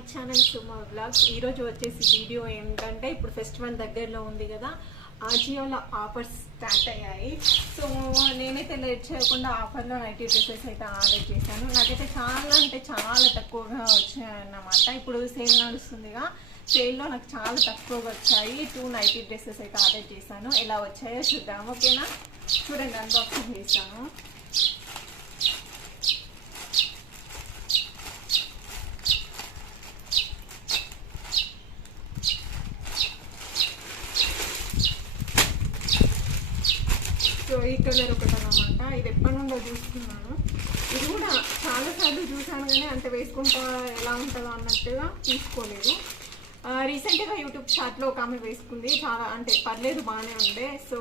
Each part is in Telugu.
My channel Suma vlogs. ఈరోజు వచ్చేసి వీడియో ఏంటంటే ఇప్పుడు ఫెస్టివల్ దగ్గరలో ఉంది కదా, ఆజియోలో ఆఫర్స్ స్టార్ట్ అయ్యాయి. సో నేనైతే లేట్ చేయకుండా ఆఫర్లో నైటీ డ్రెస్సెస్ అయితే ఆర్డర్ చేశాను. నాకైతే చాలా అంటే చాలా తక్కువగా వచ్చాయన్నమాట. ఇప్పుడు సేల్ నడుస్తుందిగా, సేల్లో నాకు చాలా తక్కువగా వచ్చాయి. 2 నైటీ డ్రెస్సెస్ అయితే ఆర్డర్ చేశాను. ఎలా వచ్చాయో చూద్దాం, ఓకేనా? చూడండి, అన్బాక్సింగ్ చేశాను. సో ఈ కలర్ ఒకటి అన్నమాట. ఇది ఎప్పటి నుండో చూస్తున్నాను. ఇది కూడా చాలాసార్లు చూసాను కానీ అంటే వేసుకుంటా ఎలా ఉంటుందో అన్నట్టుగా తీసుకోలేదు. రీసెంట్గా యూట్యూబ్ చాట్లో ఒక ఆమె వేసుకుంది, చాలా అంటే పర్లేదు, బాగానే ఉండే. సో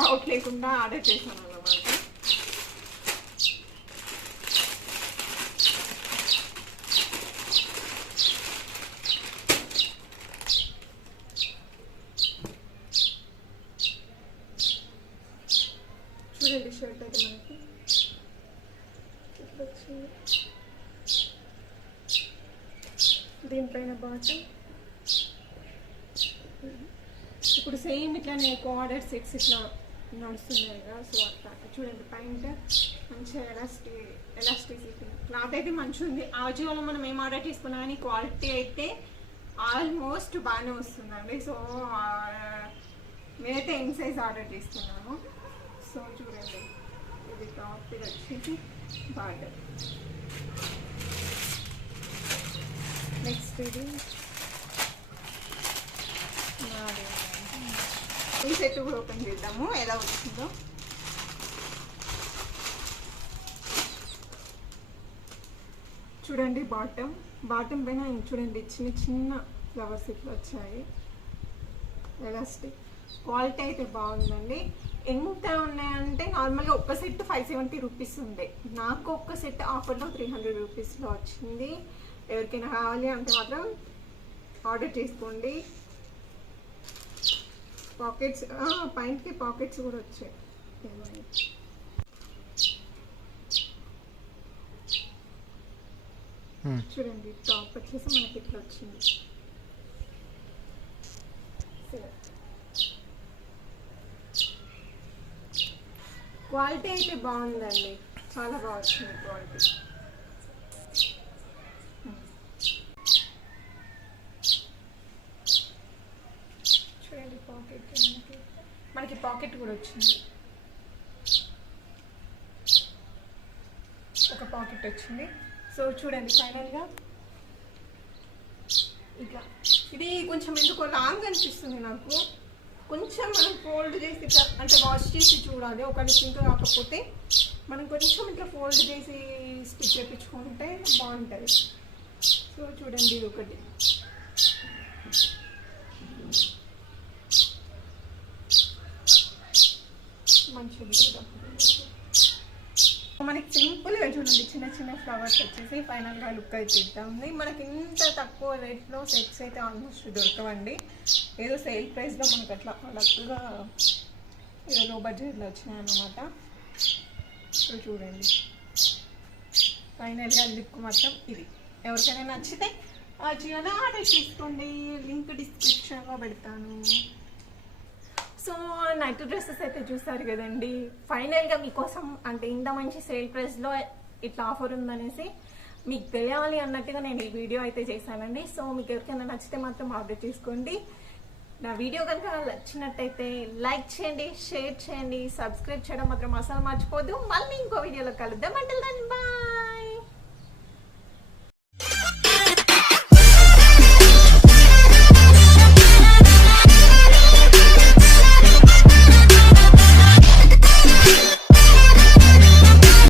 డౌట్ లేకుండా ఆర్డర్ చేశాను అన్నమాట. చూడండి, షర్ట్ అయితే మనకి వచ్చింది. దీనిపైన బాటమ్. ఇప్పుడు సేమ్ ఇట్లానే కోఆర్డర్ సెట్స్ ఇట్లా నడుస్తున్నాయి కదా, సో అట్లా చూడండి. పైన మంచిగా ఎలాస్టిసిటీ క్లాత్ అయితే మంచిగా ఉంది. ఆజియోలో మనం ఏం ఆర్డర్ చేసుకున్నా కానీ క్వాలిటీ అయితే ఆల్మోస్ట్ బాగానే వస్తుందండి. సో నేనైతే ఎన్ సైజ్ ఆర్డర్ చేసుకున్నాను. సో చూడండి, ఇది టాప్, ఇది వచ్చేసి బార్డర్. నెక్స్ట్ ఇది ఈ సెట్ కూడా ఓపెన్ చేద్దాము, ఎలా వచ్చిందో. చూడండి, బాటమ్ పైన చూడండి చిన్న చిన్న ఫ్లవర్స్ ఇట్లా వచ్చాయి. ఎలాస్టిక్ క్వాలిటీ అయితే బాగుందండి. ఎంత ఉన్నాయంటే నార్మల్గా ఒక్క సెట్ 570 రూపీస్ ఉండే, నాకు ఒక్క సెట్ ఆఫర్లో 300 రూపీస్లో వచ్చింది. ఎవరికైనా కావాలి అంటే మాత్రం ఆర్డర్ చేసుకోండి. పాకెట్స్, పైనకి పాకెట్స్ కూడా వచ్చాయి. చూడండి, టాప్ వచ్చేసి మనకి ఇట్లా వచ్చింది. క్వాలిటీ అయితే బాగుందండి, చాలా బాగా వచ్చింది క్వాలిటీ. చూడండి, పాకెట్ మనకి పాకెట్ కూడా వచ్చింది. ఒక పాకెట్ వచ్చింది. సో చూడండి, ఫైనల్గా ఇట్లా ఇది కొంచెం ఎందుకో లాంగ్ అనిపిస్తుంది నాకు. కొంచెం మనం ఫోల్డ్ చేసి ఇట్లా అంటే వాష్ చేసి చూడాలి. ఒకటి సింక్ కాకపోతే మనం కొంచెం ఇట్లా ఫోల్డ్ చేసి స్టిచ్ చేయించుకుంటే బాగుంటుంది. సో చూడండి, ఇది ఒకటి. మంచిది కూడా మనకి సింపుల్గా చూడండి, చిన్న చిన్న ఫ్లవర్స్ వచ్చేసి ఫైనల్గా లుక్ అయితే ఇద్దామండి. మనకి ఇంత తక్కువ రేట్లో సెట్స్ అయితే ఆల్మోస్ట్ దొరకవండి. ఏదో సేల్ ప్రైస్లో మనకు అట్లా లక్కుగా ఏదో లో బడ్జెట్లో వచ్చినాయి అన్నమాట. సో చూడండి, ఫైనల్గా లుక్ మాత్రం ఇది. ఎవరికైనా నచ్చితే ఆజియోలో ఆర్డర్ చేసుకోండి, లింక్ డిస్క్రిప్షన్లో పెడతాను. సో నైటీ డ్రెస్సెస్ అయితే చూస్తారు కదండి. ఫైనల్గా మీకోసం అంటే ఇంత మంచి సేల్ ప్రైస్లో ఇట్లా ఆఫర్ ఉందనేసి మీకు తెలియాలి అన్నట్టుగా నేను ఈ వీడియో అయితే చేశానండి. సో మీకు ఎవరికైనా నచ్చితే మాత్రం ఆర్డర్ చేసుకోండి. నా వీడియో కనుక నచ్చినట్టయితే లైక్ చేయండి, షేర్ చేయండి, సబ్స్క్రైబ్ చేయడం మాత్రం అసలు మర్చిపోద్దు. మళ్ళీ ఇంకో వీడియోలో కలుద్దాం. అంటే బాయ్.